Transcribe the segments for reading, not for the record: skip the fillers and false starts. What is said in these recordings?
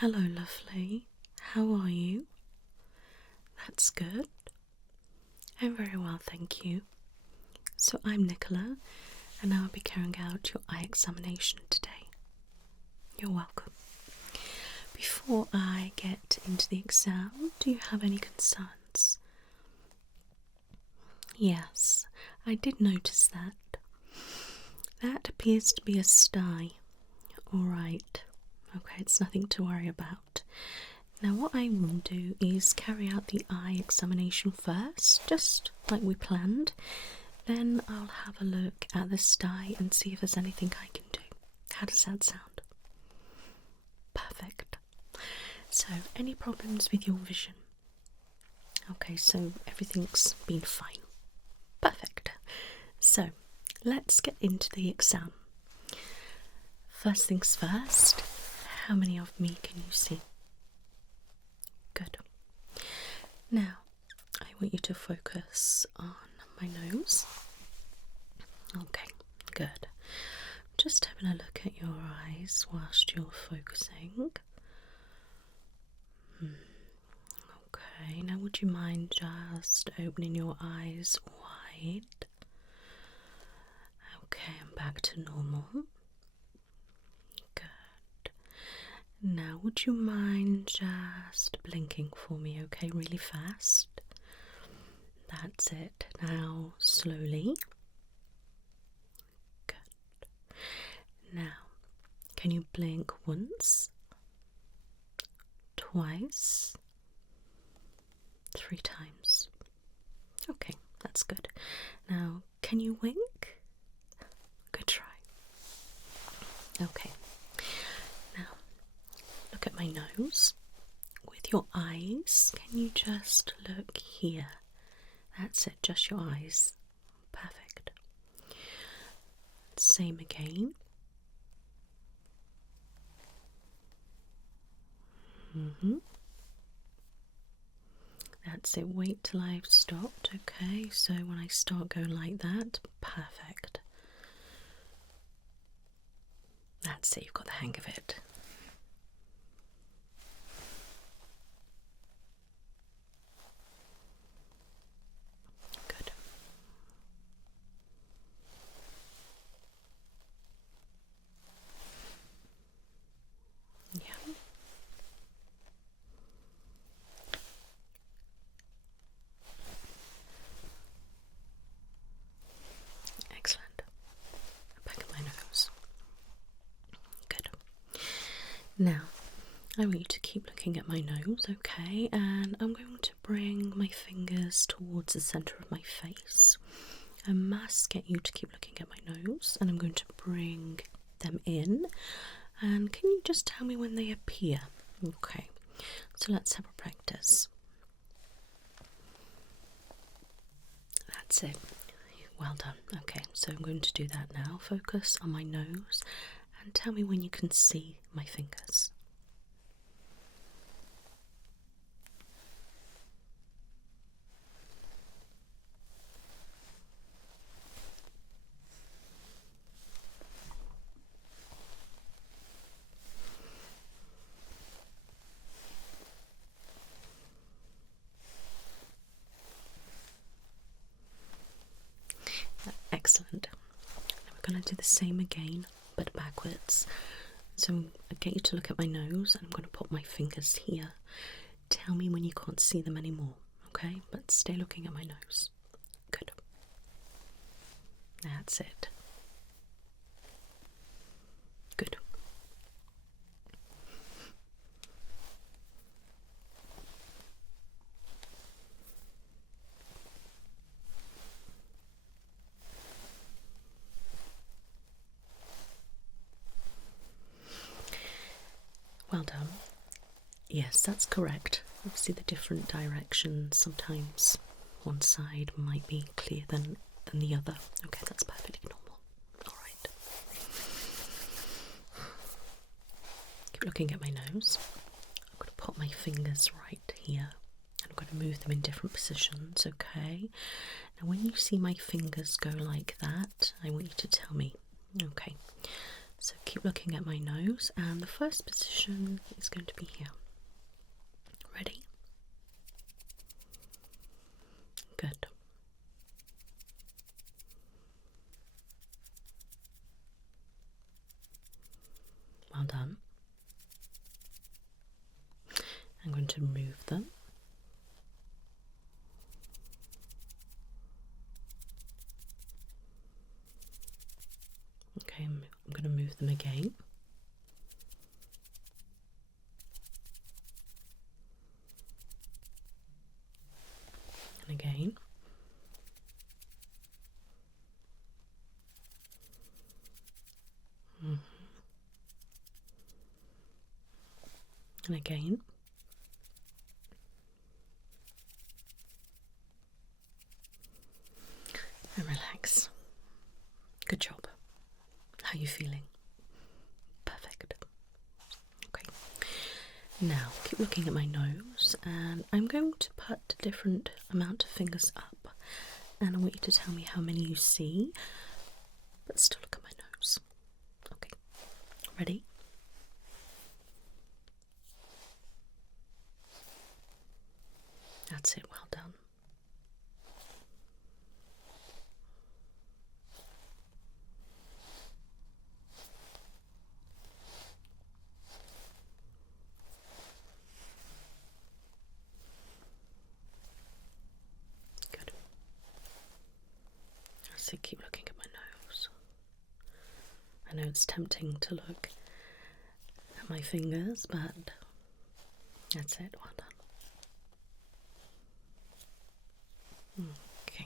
Hello, lovely. How are you? That's good. I'm very well, thank you. So I'm Nicola, and I'll be carrying out your eye examination today. You're welcome. Before I get into the exam, do you have any concerns? Yes, I did notice that. That appears to be a stye. Alright. Okay, it's nothing to worry about. Now what I will do is carry out the eye examination first, just like we planned. Then I'll have a look at the stye and see if there's anything I can do. How does that sound? Perfect. So, any problems with your vision? Okay, so everything's been fine. Perfect. So, let's get into the exam. First things first, how many of me can you see? Good. Now, I want you to focus on my nose. Okay, good. Just having a look at your eyes whilst you're focusing. Okay, now would you mind just opening your eyes wide? Okay, and back to normal. Good. Now would you mind just blinking for me, okay, really fast? That's it. Now slowly. Good. Now, can you blink once? Twice? 3 times? Okay, that's good. Now, can you wink? Good try. Okay. Now, look at my nose. With your eyes, can you just look here? That's it, just your eyes. Perfect. Same again. That's it, wait till I've stopped, okay? So when I start going like that, perfect. That's it, you've got the hang of it. Good. Yeah. Excellent. Back of my nose. Good. Now, I want you to keep looking at my nose, okay? And I'm going to bring my fingers towards the centre of my face. I must get you to keep looking at my nose, and I'm going to bring them in. And can you just tell me when they appear? Okay, so let's have a practice. That's it. Well done. Okay, so I'm going to do that now. Focus on my nose and tell me when you can see my fingers. Excellent. Now we're going to do the same again, but backwards. So I get you to look at my nose, and I'm going to put my fingers here. Tell me when you can't see them anymore, okay? But stay looking at my nose. Good. That's it. Good. Well done. Yes, that's correct. Obviously the different directions, sometimes one side might be clearer than the other. Okay, that's perfectly normal. Alright. Keep looking at my nose. I'm going to put my fingers right here. And I'm going to move them in different positions, okay? Now when you see my fingers go like that, I want you to tell me. Okay. So keep looking at my nose, and the first position is going to be here. Ready? Good. Well done. I'm going to move them. Okay, I'm going to move them again. And again. And again. And relax. Good job. How are you feeling? Perfect. Okay. Now, keep looking at my nose, and I'm going to put a different amount of fingers up, and I want you to tell me how many you see, but still look at my nose. Okay. Ready? That's it. Well done. Good. So keep looking at my nose. I know it's tempting to look at my fingers, but that's it. Well done. Okay.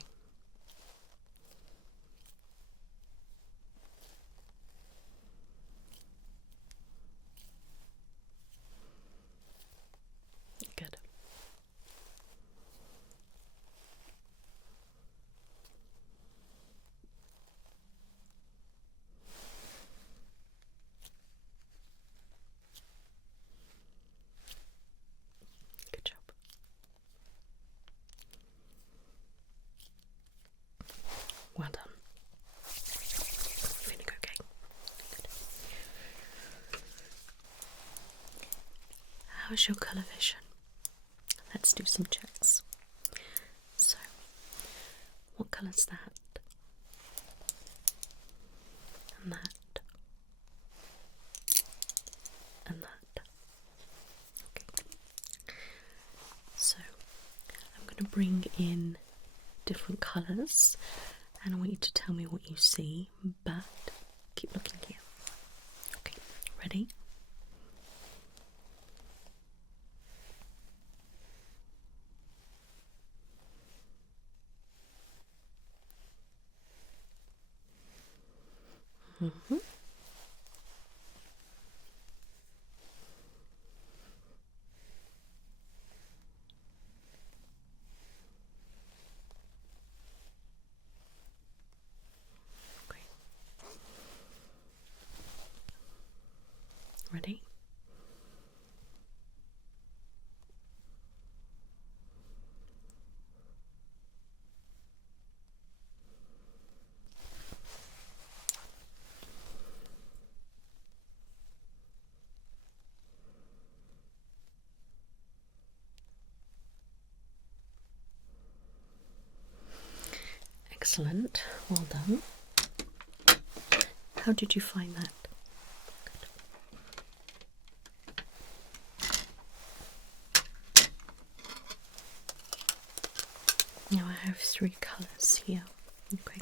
Good. Good job. Well done. Feeling okay? Good. How's your colour vision? Let's do some checks. So, what colour's that? And that? And that? Okay. So, I'm going to bring in different colours, and I want you to tell me what you see, but keep looking here. Okay, ready? Mm-hmm. Okay. Ready? Excellent. Well done. How did you find that? Now I have 3 colours here. Okay.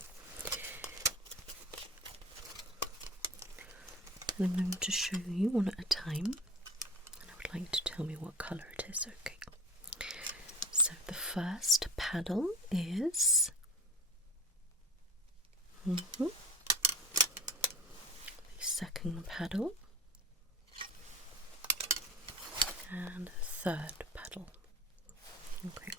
And I'm going to show you one at a time. And I would like you to tell me what colour it is. Okay. So the first paddle is the second paddle and third paddle. Okay.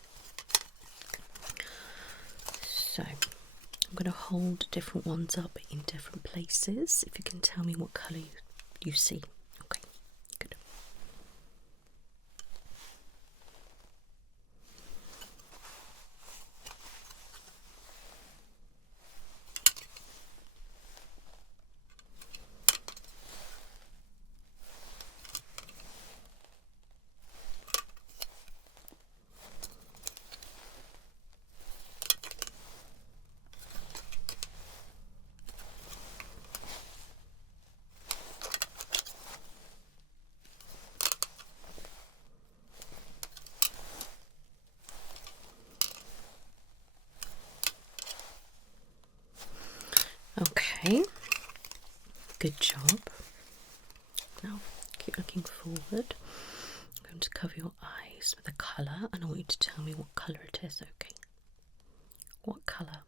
So I'm going to hold different ones up in different places. If you can tell me what colour you see. Okay, good. Okay, good job. Now keep looking forward. I'm going to cover your eyes with a colour and I want you to tell me what colour it is, okay? What colour?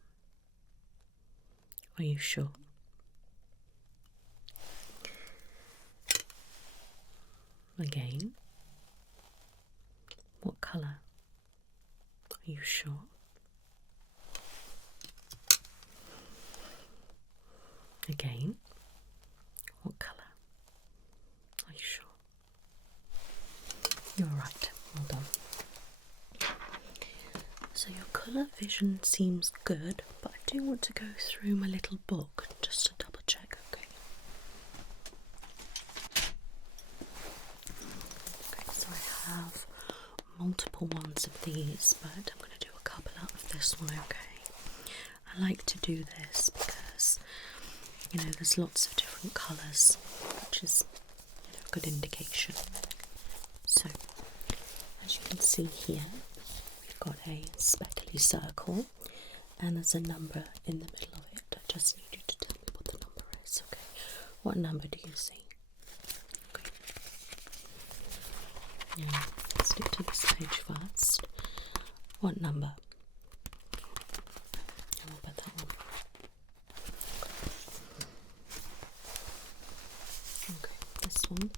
Are you sure? Again. What colour? Are you sure? Again. What colour? Are you sure? You're right. Well done. So your colour vision seems good, but I do want to go through my little book just to double check, okay? Okay, so I have multiple ones of these, but I'm going to do a couple out of this one, okay? I like to do this because, you know, there's lots of different colours, which is, you know, a good indication. So, as you can see here, we've got a speckly circle and there's a number in the middle of it. I just need you to tell me what the number is, okay? What number do you see? Okay. Yeah, stick to this page first. What number? And what about that one? Okay, this one.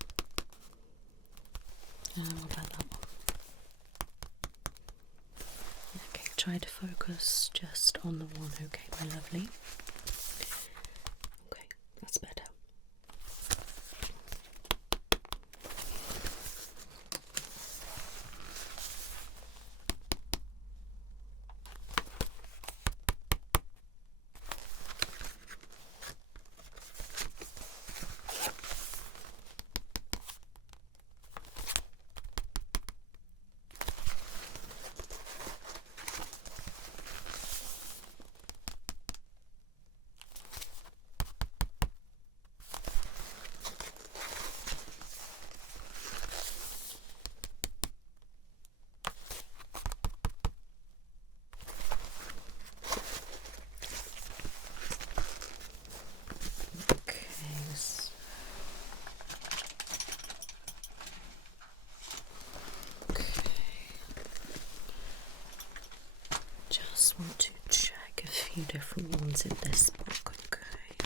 And what about that one? Okay, try to focus just on the one, okay, my lovely? Okay, that's better. Just want to check a few different ones in this book, okay?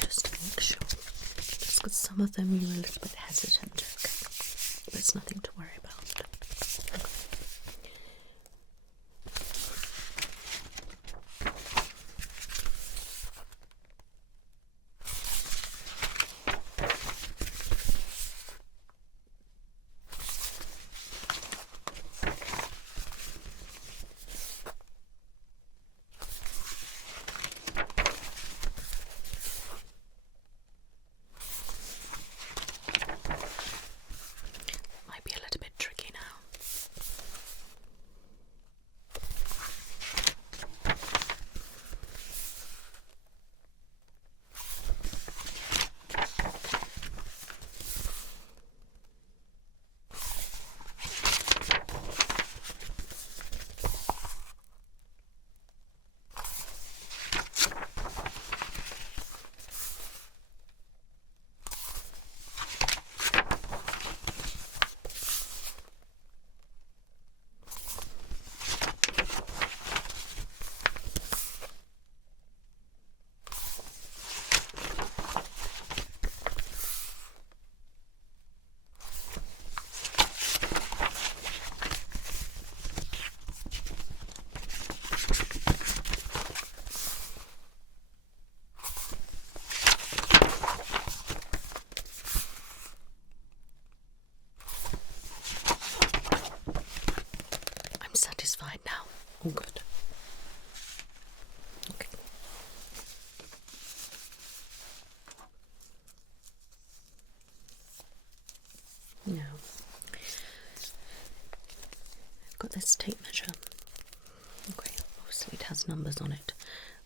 Just to make sure. Just because some of them you're a little bit hesitant, okay? But it's nothing to worry about. Okay. Might be a little bit tricky now. Satisfied now. All good. Okay. Now, I've got this tape measure. Okay, obviously it has numbers on it.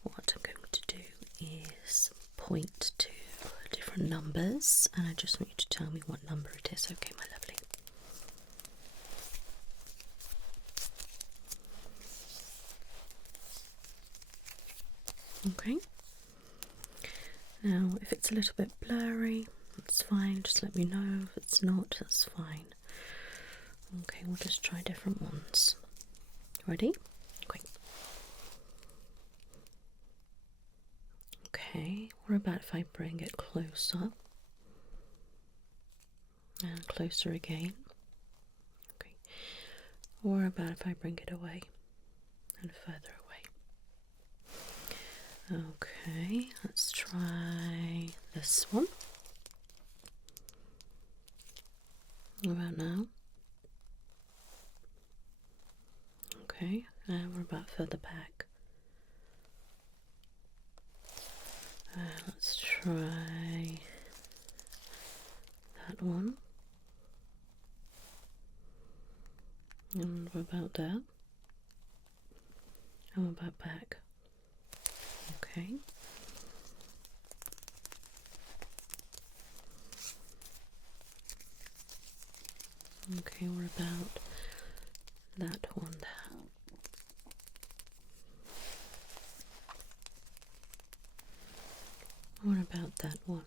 What I'm going to do is point to different numbers, and I just want you to tell me what number it is. Okay, my lovely. Okay. Now, if it's a little bit blurry, that's fine. Just let me know. If it's not, that's fine. Okay, we'll just try different ones. Ready? Great. Okay, what about if I bring it closer? And closer again. Okay. Or about if I bring it away and further away. Okay, let's try this one. What about now? Okay, and what about further back? Let's try that one. And what about that? And what about back? Okay. Okay, what about that one there? What about that one?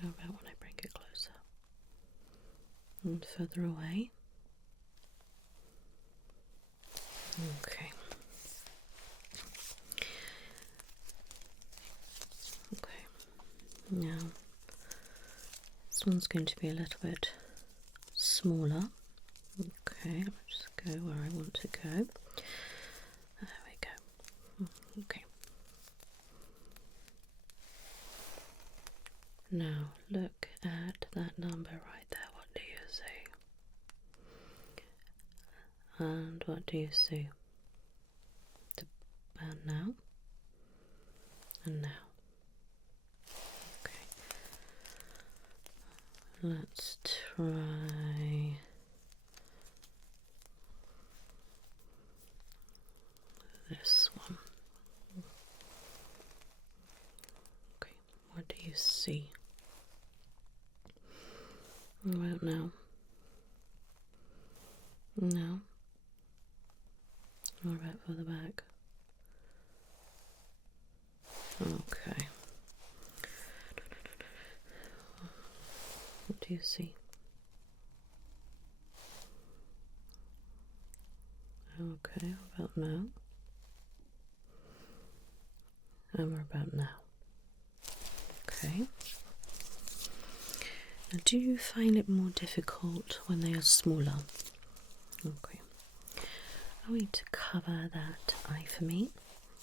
How about when I bring it closer and further away? Okay. Okay. Now, this one's going to be a little bit smaller. Okay, I'll just go where I want to go. There we go. Okay. Now look at that number right there. What do you see? And what do you see? And now? And now. Okay. Let's try this one. Okay, what do you see? What about now? No. What about further back? Okay. What do you see? Okay, what about now? And what about now? Okay. Now, do you find it more difficult when they are smaller? Okay. I'm going to cover that eye for me.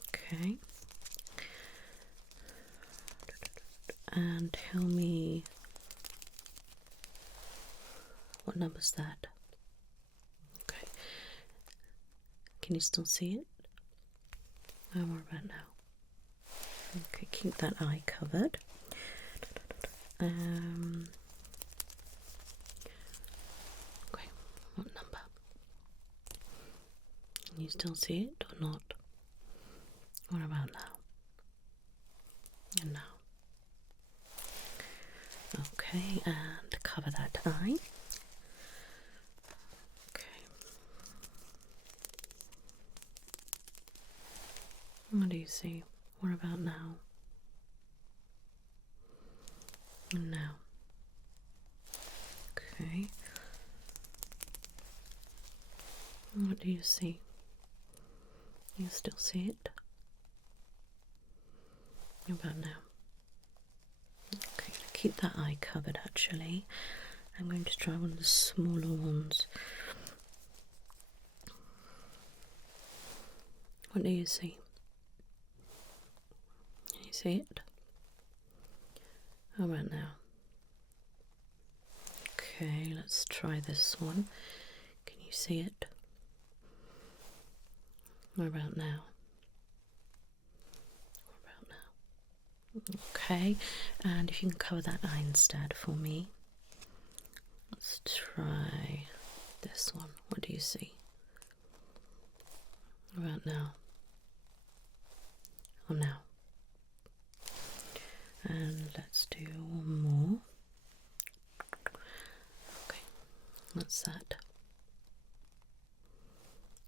Okay. And tell me, what number's that? Okay. Can you still see it? And what about now? Okay, keep that eye covered. Okay, what number? Can you still see it or not? What about now? And now. Okay, and cover that eye. Okay. What do you see? What about now? And now. Okay. What do you see? You still see it? What about now? Okay, keep that eye covered actually. I'm going to try one of the smaller ones. What do you see? Can you see it? How about now? Okay, let's try this one. Can you see it? What about now? What about now? Okay, and if you can cover that eye instead for me. Let's try this one. What do you see? What about now? Or now? And let's do one more. Okay, what's that?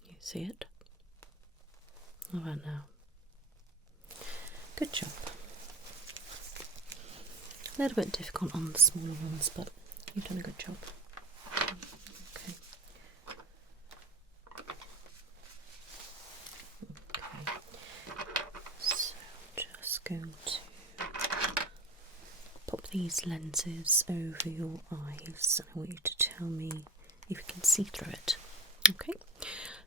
You see it? What about now? Good job. A little bit difficult on the smaller ones, but you've done a good job. Okay. Okay. So I'm just going to pop these lenses over your eyes. I want you to tell me if you can see through it. Okay.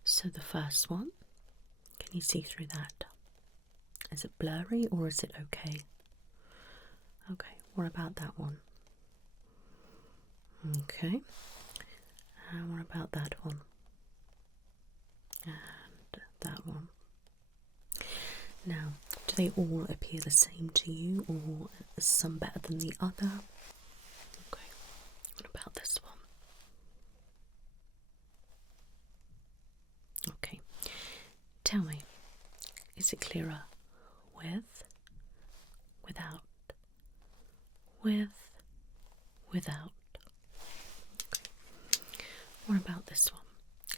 So the first one, can you see through that? Is it blurry or is it okay? Okay. What about that one? Okay. And what about that one? And that one. Now, do they all appear the same to you, or is some better than the other? Okay. What about this one? Okay. Tell me, is it clearer with, without, with, without? Okay. What about this one?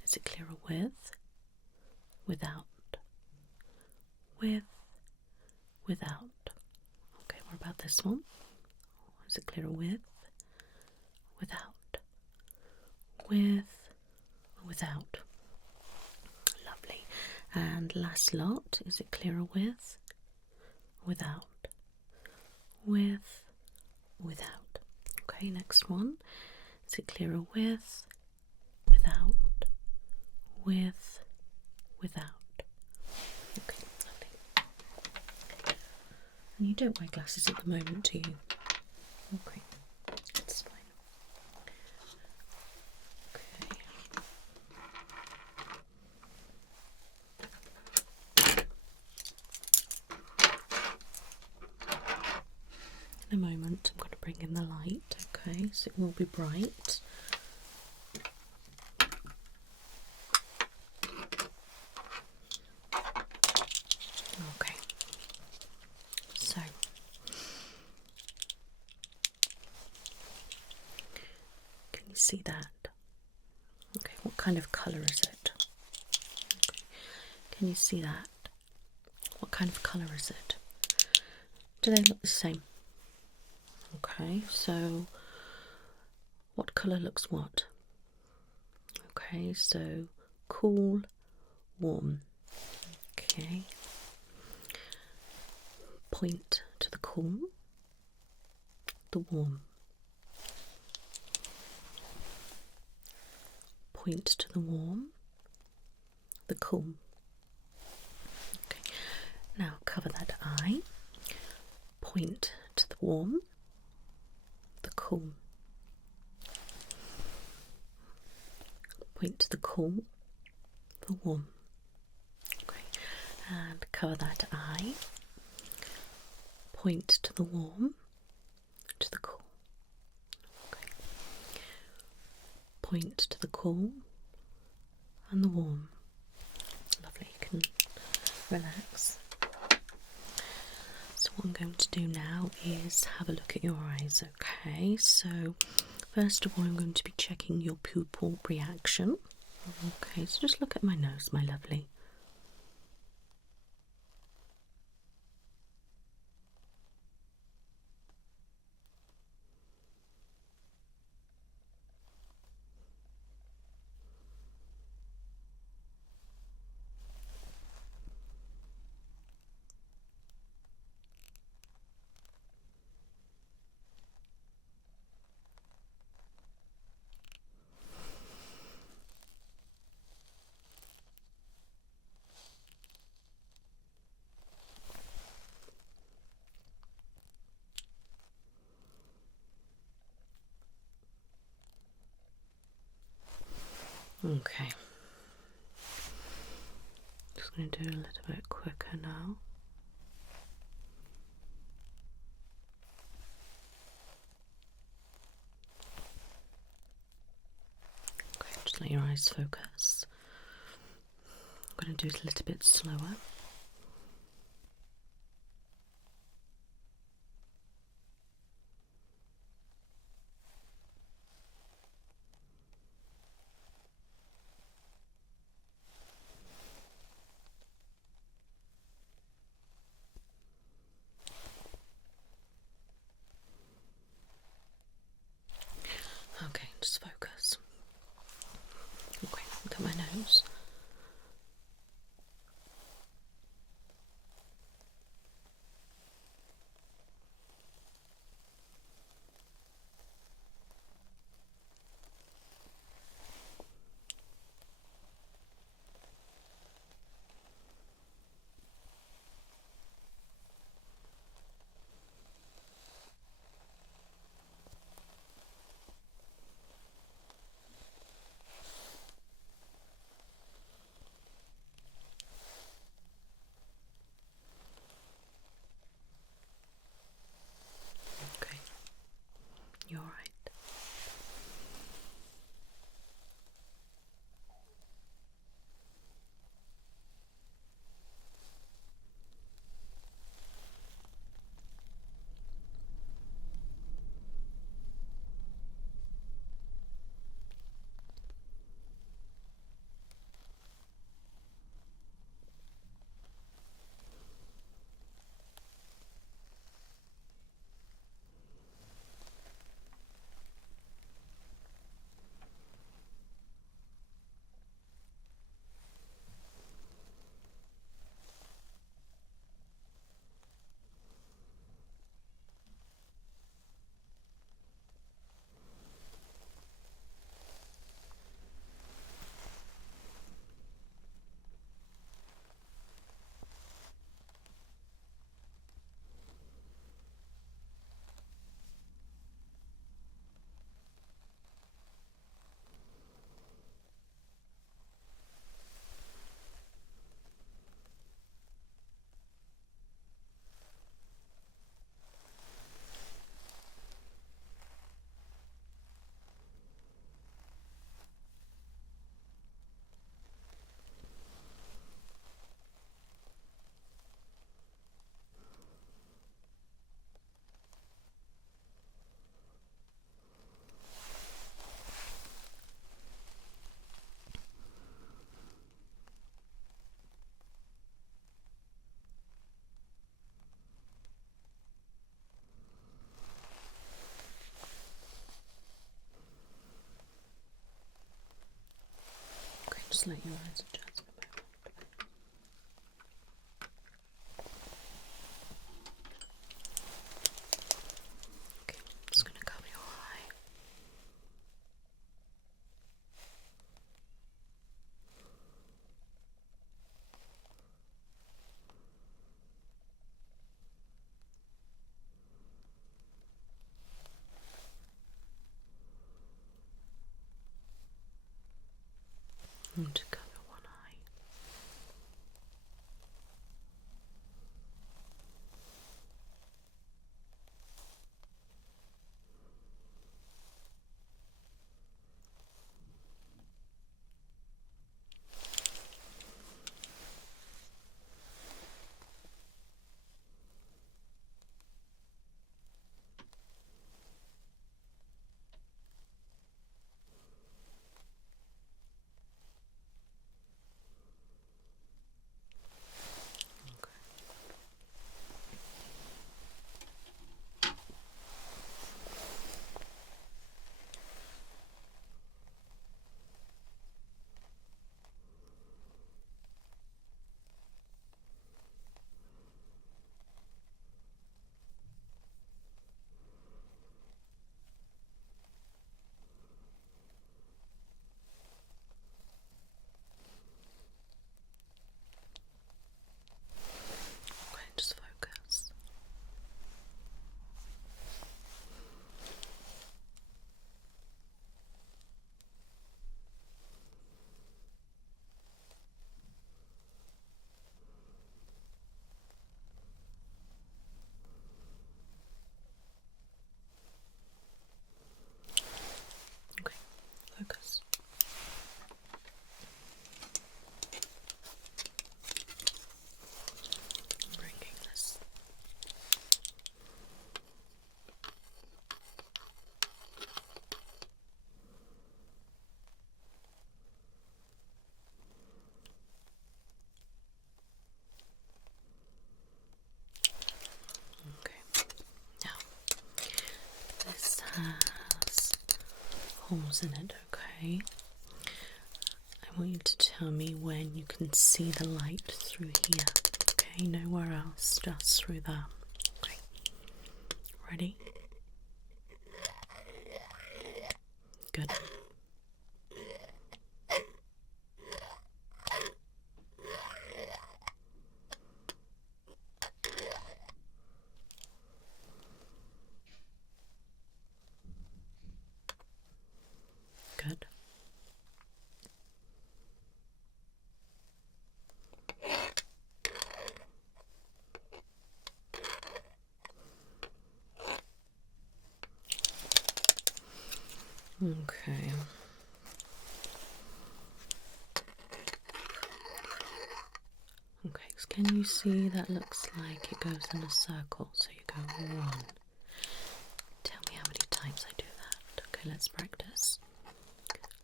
Is it clearer with, without, with, without? Okay, what about this one? Is it clearer with, without, with, without? Lovely. And last lot, is it clearer with, without, with, without? Okay, next one. Is it clearer with, without, with, without? Okay, lovely. And you don't wear glasses at the moment, do you? Okay, that's fine. Okay. In a moment, I'm going to bring in the light. Okay, so it will be bright. Okay, so can you see that? Okay, what kind of colour is it? Okay. Can you see that? What kind of colour is it? Do they look the same? Okay, so what colour looks what? Okay, so cool, warm. Okay. Point to the cool, the warm. Point to the warm, the cool. Okay. Now cover that eye. Point to the warm, the cool. Point to the cool, the warm. Okay. And cover that eye. Point to the warm, to the cool. Okay. Point to the cool and the warm. Lovely, you can relax. So what I'm going to do now is have a look at your eyes, okay? So first of all, I'm going to be checking your pupil reaction. Okay, so just look at my nose, my lovely. Okay. Just going to do a little bit quicker now. Okay, just let your eyes focus. I'm going to do it a little bit slower. nose. Okay, you're right. Okay, just let your eyes adjust a moment. Okay, just going to cover your eye. And to cover one eye. Okay, just focus. Okay, focus. Bringing this. Okay, now this has holes in it, okay? I I want you to tell me when you can see the light through here. Okay, nowhere else, just through there. Okay. Ready? Good. Good. Okay. Okay, so can you see that looks like it goes in a circle? So you go 1. Tell me how many times I do that. Okay, let's practice.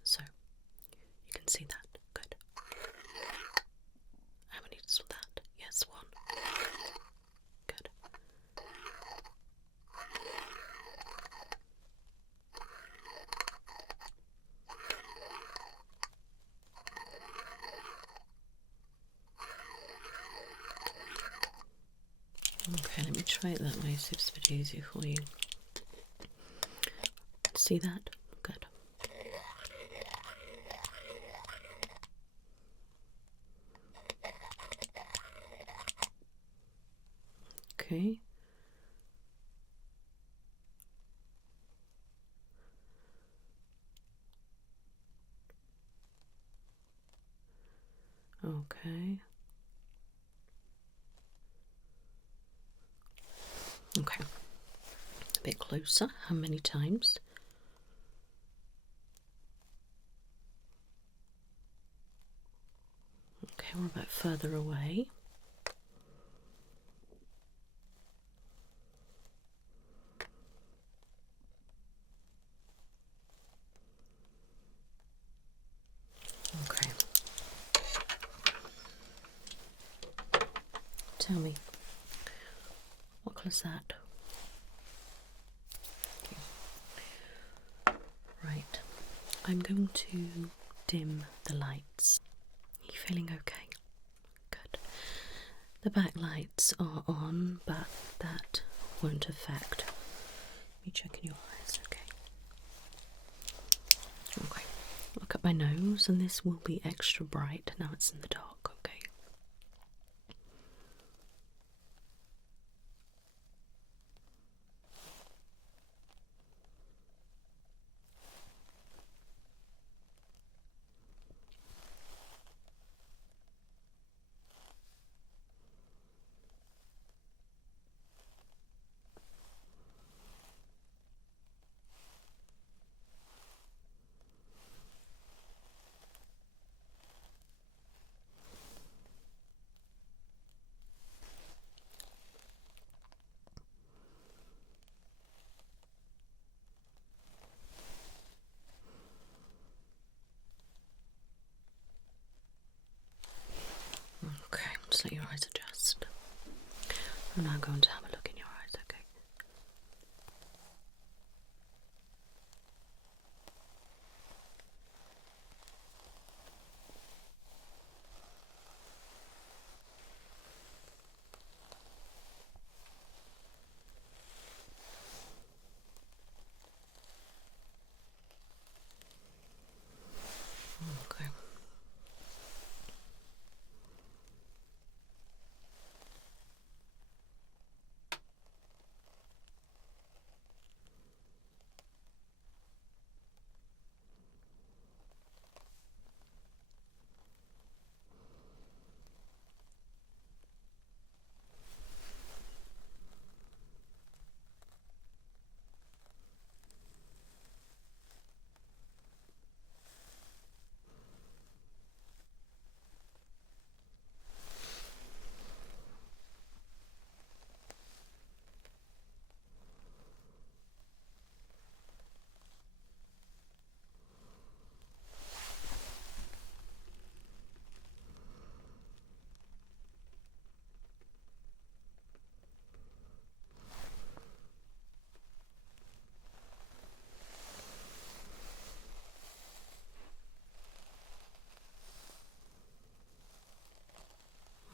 So, you can see that. Good. How many is that? Yes, 1. Good. Okay, let me try it that way, so it's a bit easier for you. See that? Good. Okay. Okay. Okay. A bit closer. How many times? Okay, we're a bit further away. Okay. Tell me, what colour is that? Okay. Right. I'm going to dim the lights. Are you feeling okay? Good. The back lights are on, but that won't affect me checking your eyes, okay? Okay. Look at my nose, and this will be extra bright. Now it's in the dark, okay? Okay, just let your eyes adjust. I'm now going to have a look in your eyes, okay? Okay.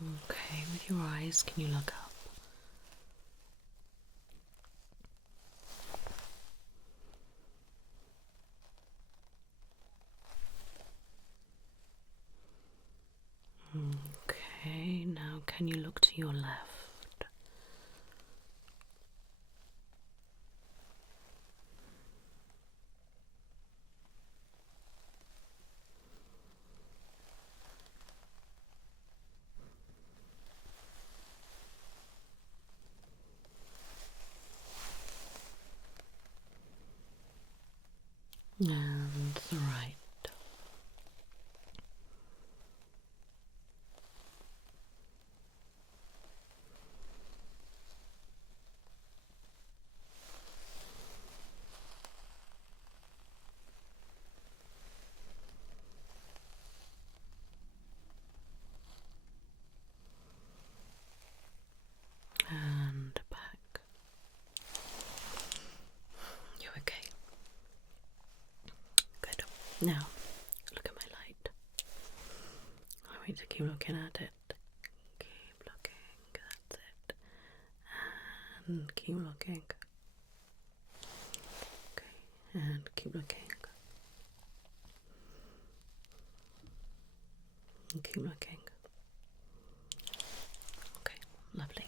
Okay, with your eyes, can you look up? Okay, now can you look to your left? And the right. And back. You okay? Good. Now, look at my light. I want you to keep looking at it. Keep looking. That's it. And keep looking. Okay. And keep looking. And keep looking. Okay. Lovely.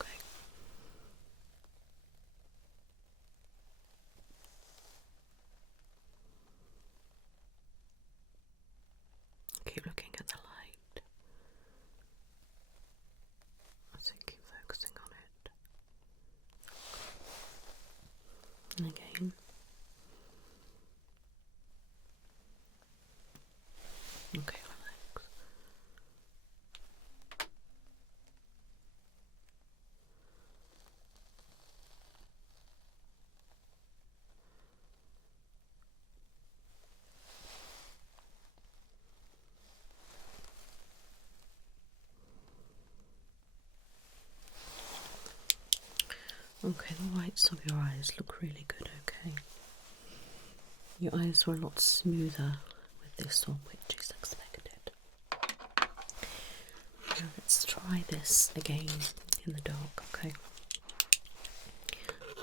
Okay. Keep looking at the light. So keep focusing on it. And again. Okay, relax. Okay, the whites of your eyes look really good, okay? Your eyes were a lot smoother with this one, which is expected. Now let's try this again in the dark, okay?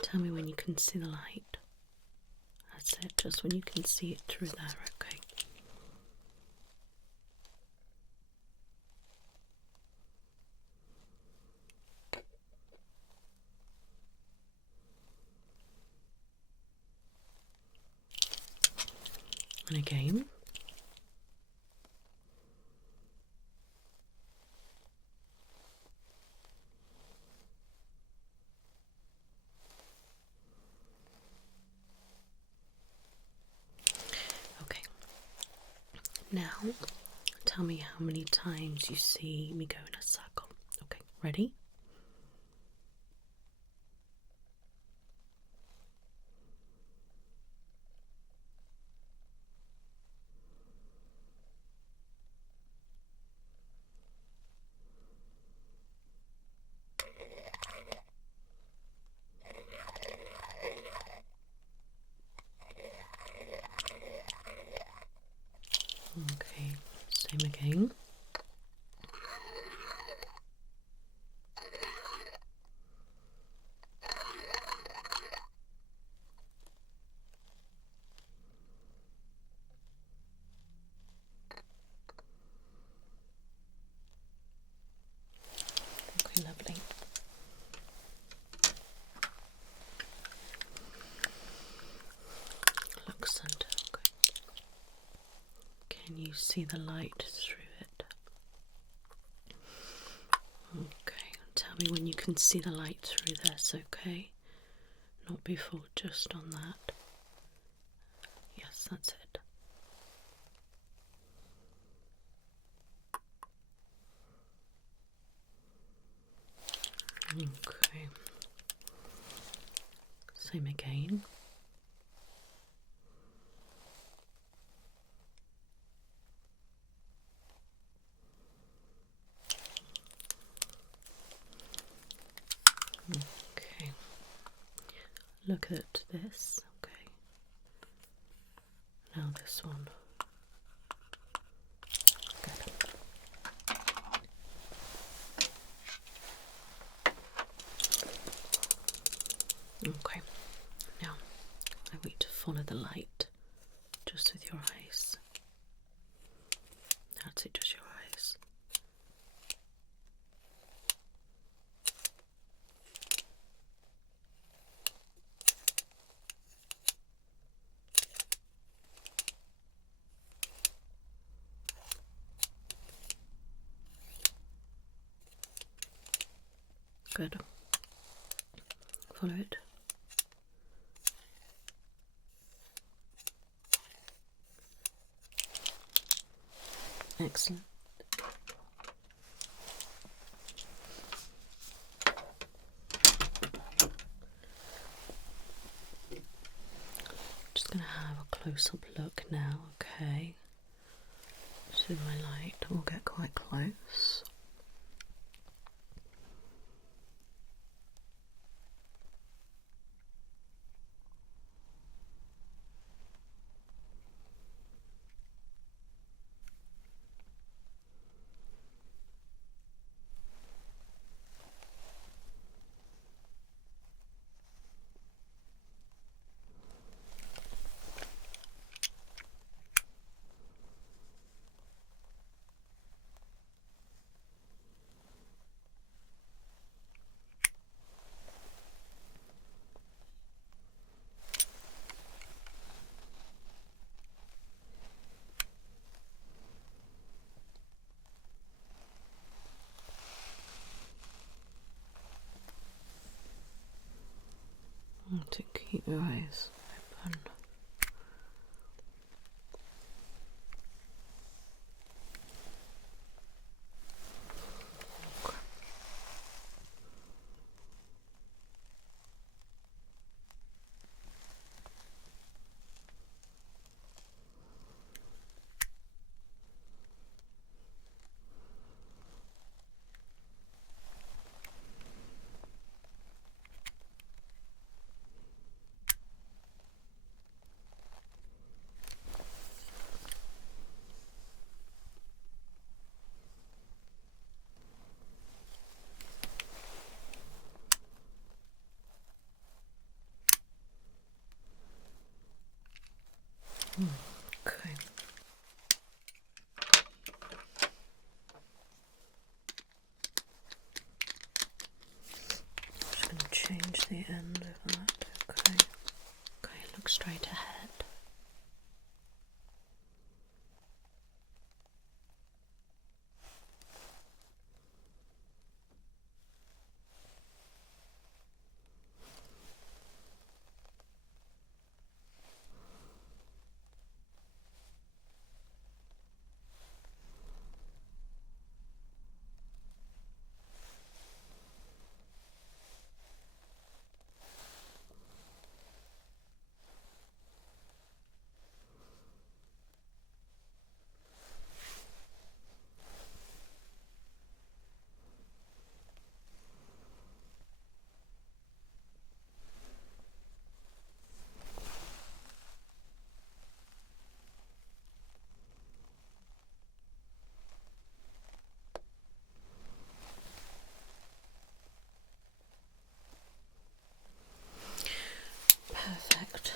Tell me when you can see the light. That's it, just when you can see it through there, okay? And again. Okay. Now, tell me how many times you see me go in a circle. Okay, ready? Okay, same again. Okay, lovely. Look center, okay. Can you see the light through it? Okay, tell me when you can see the light through this, okay? Not before, just on that. Yes, that's it. Okay. Same again. Okay. Look at this. Okay. Now this one. follow the light, just with your eyes. That's it, just your eyes. Good. Follow it. Excellent. Just going to have a close-up look now, okay? So my light will get quite close. To keep your eyes open. Okay. Okay. Just going to change the end of that. Okay. Okay, look straight ahead. Perfect.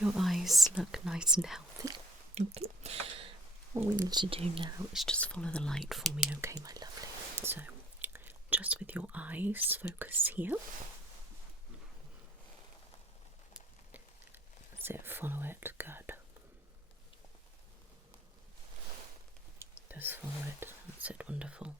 Your eyes look nice and healthy. Okay. What we need to do now is just follow the light for me, okay, my lovely? So, just with your eyes, focus here. That's it, follow it, good. Just follow it, that's it, wonderful.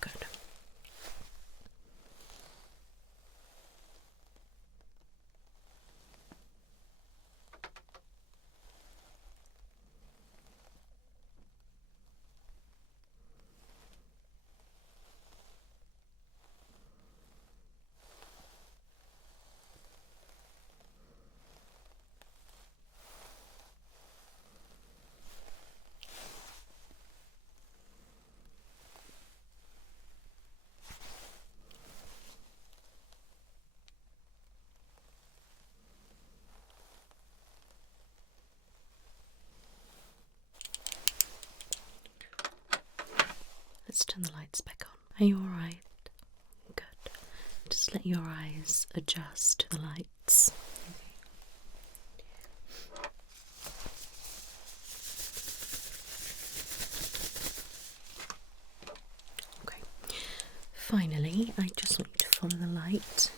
Good. just turn the lights back on. Are you alright? Good. Just let your eyes adjust to the lights. Okay. Finally, I just want you to follow the light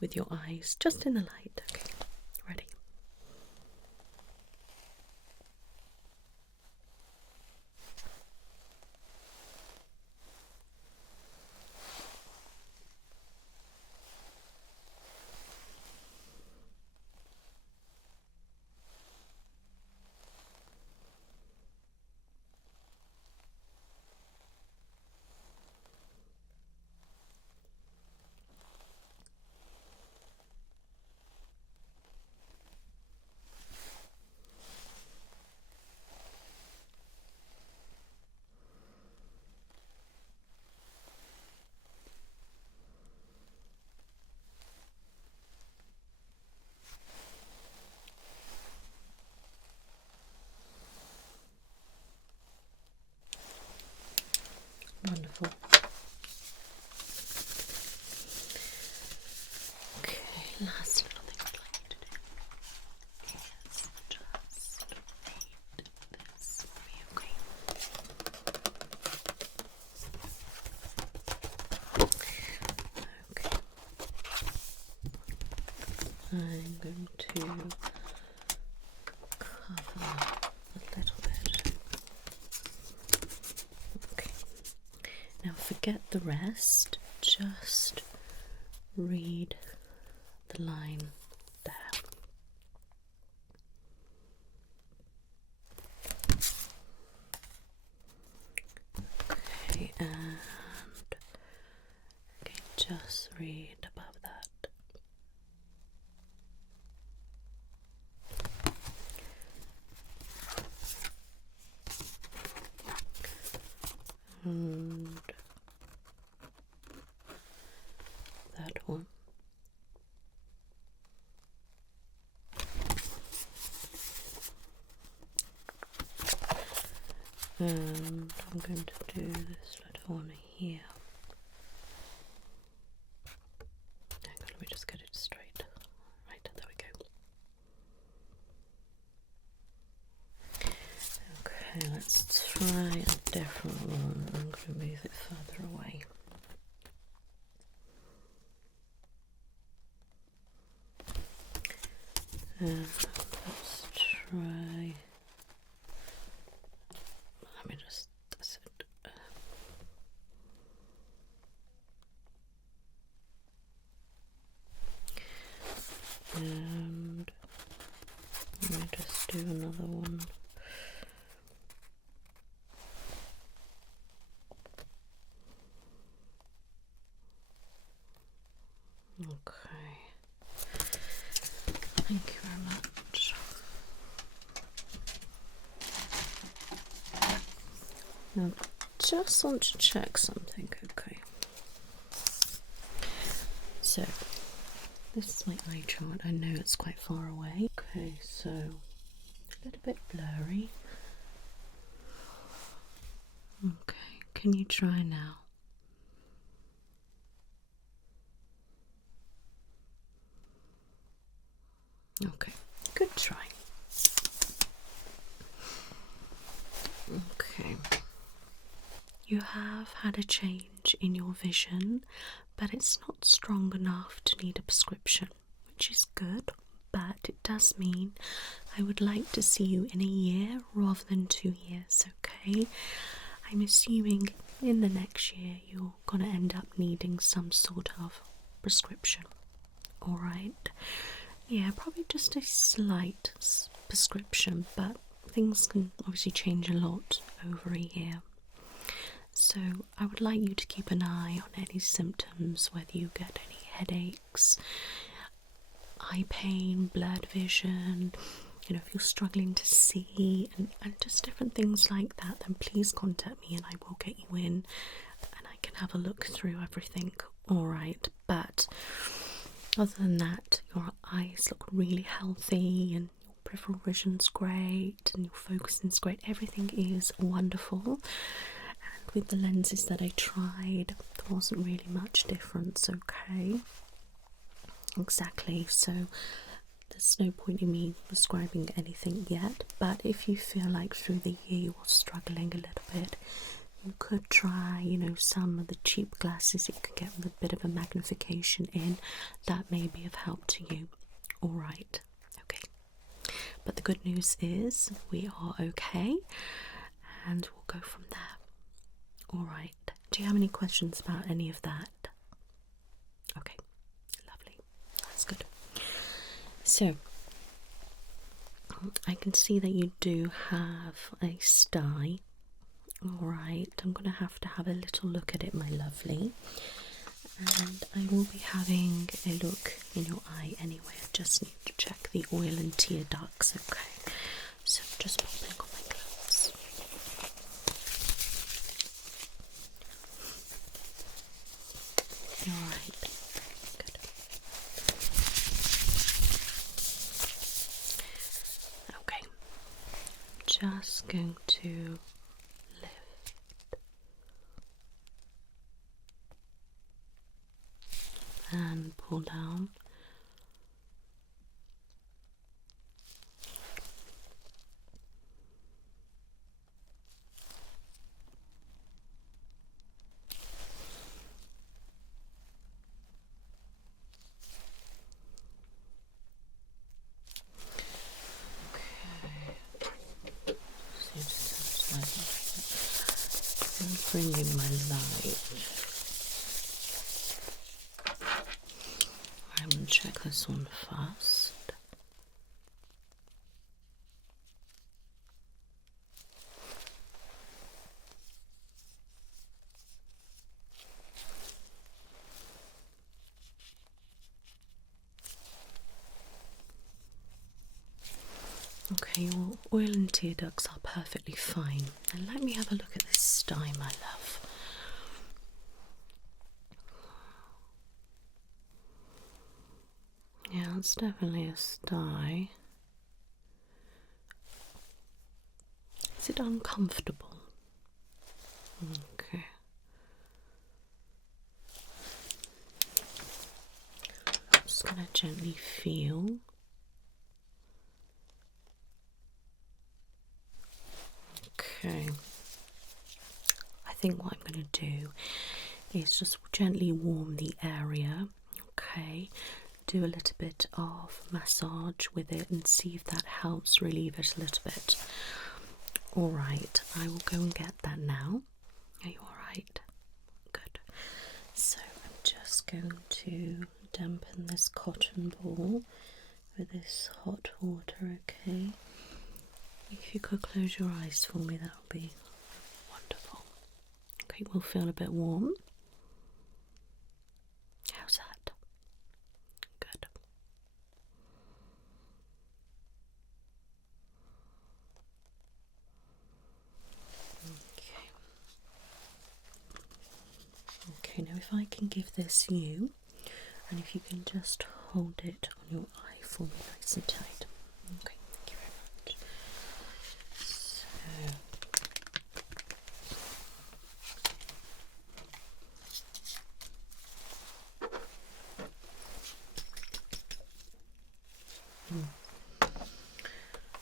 with your eyes, just in the light. Okay, ready? Wonderful. Okay, last little thing I'd like you to do is just read this for me, okay? Okay. I'm going to cover a little bit. Okay. Now forget the rest, just read the line there. Okay, and okay, just read above that. And that one. And I'm going to do this little one here. Hang on, let me just get it straight. Right, there we go. Okay, let's try a different one. I'm going to move it further away. Let's try. Let me just. That's it. And let me just do another one. Okay. Thank you very much. Now, just want to check something, okay? So, this is my eye chart. I know it's quite far away. Okay, so a little bit blurry. Okay, can you try now? Okay, good try. Okay. You have had a change in your vision, but it's not strong enough to need a prescription, which is good, but it does mean I would like to see you in a year rather than 2 years, okay? I'm assuming in the next year you're going to end up needing some sort of prescription, alright? Yeah, probably just a slight prescription, but things can obviously change a lot over a year. So I would like you to keep an eye on any symptoms, whether you get any headaches, eye pain, blurred vision, you know, if you're struggling to see and just different things like that, then please contact me and I will get you in and I can have a look through everything, alright? But other than that, your eyes look really healthy and your peripheral vision's great and your focusing's great. Everything is wonderful. And with the lenses that I tried, there wasn't really much difference, okay? Exactly, so there's no point in me prescribing anything yet, but if you feel like through the year you are struggling a little bit, you could try, you know, some of the cheap glasses you could get with a bit of a magnification in. That may be of help to you. Alright, okay. But the good news is we are okay, and we'll go from there. Alright, do you have any questions about any of that? Okay, lovely, that's good. So, I can see that you do have a stye. Alright, I'm going to have a little look at it, my lovely. And I will be having a look in your eye anyway. I just need to check the oil and tear ducts, okay? So just popping on my gloves. Alright, good. Okay, just going to and pull down. Bring in my light. I'm going to check this one first. Okay, your oil and tear ducts are perfectly fine. And let me have a look at this stye, my love. Yeah, it's definitely a stye. Is it uncomfortable? Okay. I'm just going to gently feel. Okay. I think what I'm going to do is just gently warm the area. Okay. Do a little bit of massage with it and see if that helps relieve it a little bit. Alright, I will go and get that now. Are you alright? Good. So I'm just going to dampen this cotton ball with this hot water, okay? If you could close your eyes for me, that would be wonderful. Okay, we'll feel a bit warm. How's that? Good. Okay, now if I can give this you, and if you can just hold it on your eye for me nice and tight. Okay, thank you very much.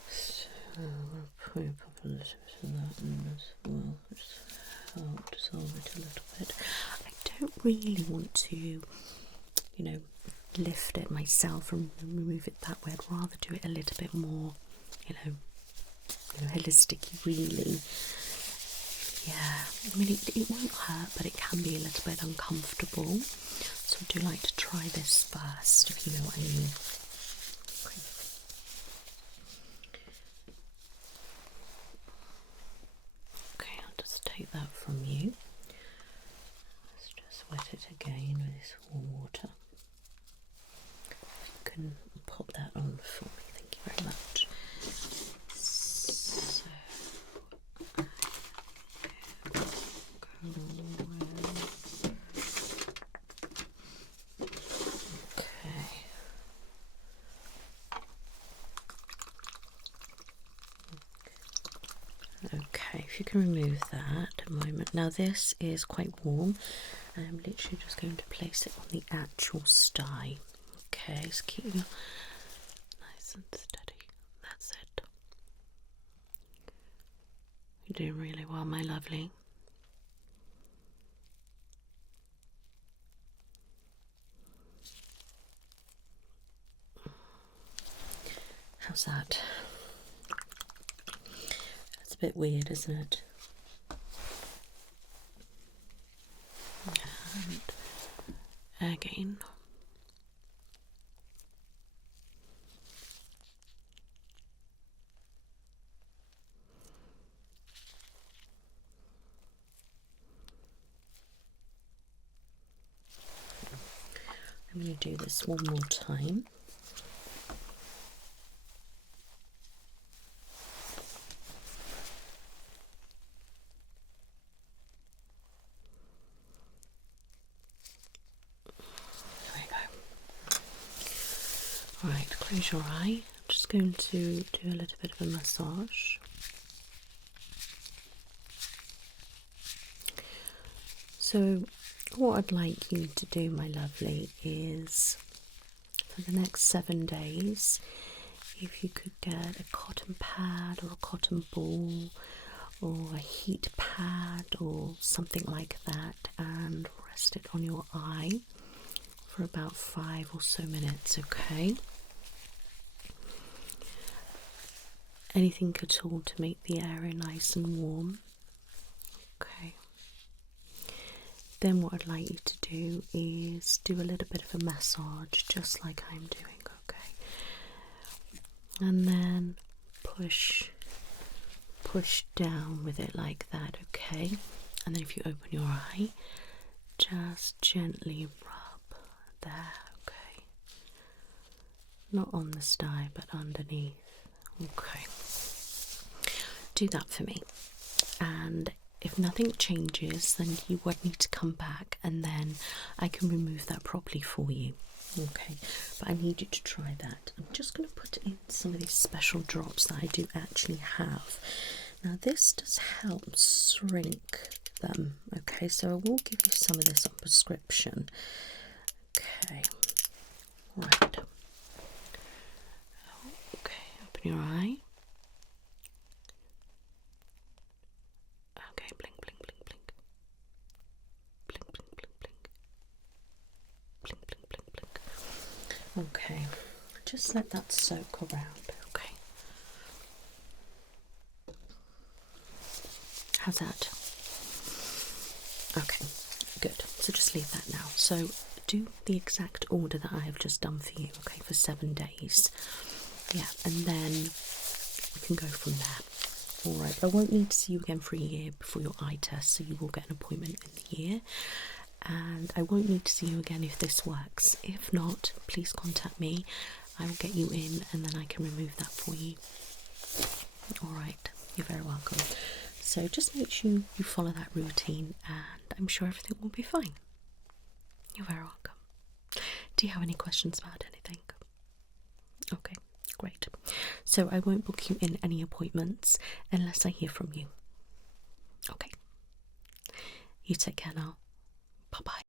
So I'm going to put a little bit of that in as well, just help dissolve it a little bit. I don't really want to, you know, lift it myself and remove it that way. I'd rather do it a little bit more, you know, holistic, really. Yeah, I mean, it won't hurt, but it can be a little bit uncomfortable. So I do like to try this first, if you know what I mean. Okay, I'll just take that from you. Let's just wet it again with this warm water. You can pop that on for me, thank you very much. So, okay. Okay, if you can remove that a moment. Now this is quite warm. I'm literally just going to place it on the actual stye. Okay, so keep you nice and steady. That's it. You're doing really well, my lovely. How's that? It's a bit weird, isn't it? And again. I'm going to do this one more time. Right, close your eye. I'm just going to do a little bit of a massage. So what I'd like you to do, my lovely, is for the next 7 days, if you could get a cotton pad or a cotton ball or a heat pad or something like that and rest it on your eye for about 5 or so minutes, okay? Anything at all to make the area nice and warm. Okay. Then what I'd like you to do is do a little bit of a massage, just like I'm doing, okay? And then push down with it like that, okay? And then if you open your eye, just gently rub there, okay? Not on the stye, but underneath. Okay, do that for me, and if nothing changes then you would need to come back and then I can remove that properly for you. Okay, but I need you to try that. I'm just going to put in some of these special drops that I do actually have. Now this does help shrink them, okay, so I will give you some of this on prescription. Okay, right. Okay, open your eye. Okay, blink, blink, blink, blink. Blink, blink, blink, blink. Blink, blink, blink, blink. Okay, just let that soak around, okay? How's that? Okay, good. So just leave that now. So do the exact order that I have just done for you, okay, for 7 days. Yeah, and then we can go from there. Alright, I won't need to see you again for a year before your eye test, so you will get an appointment in the year. And I won't need to see you again if this works. If not, please contact me. I will get you in and then I can remove that for you. Alright, you're very welcome. So just make sure you follow that routine and I'm sure everything will be fine. You're very welcome. Do you have any questions about anything? Okay, great. So I won't book you in any appointments unless I hear from you. Okay. You take care now. Bye-bye.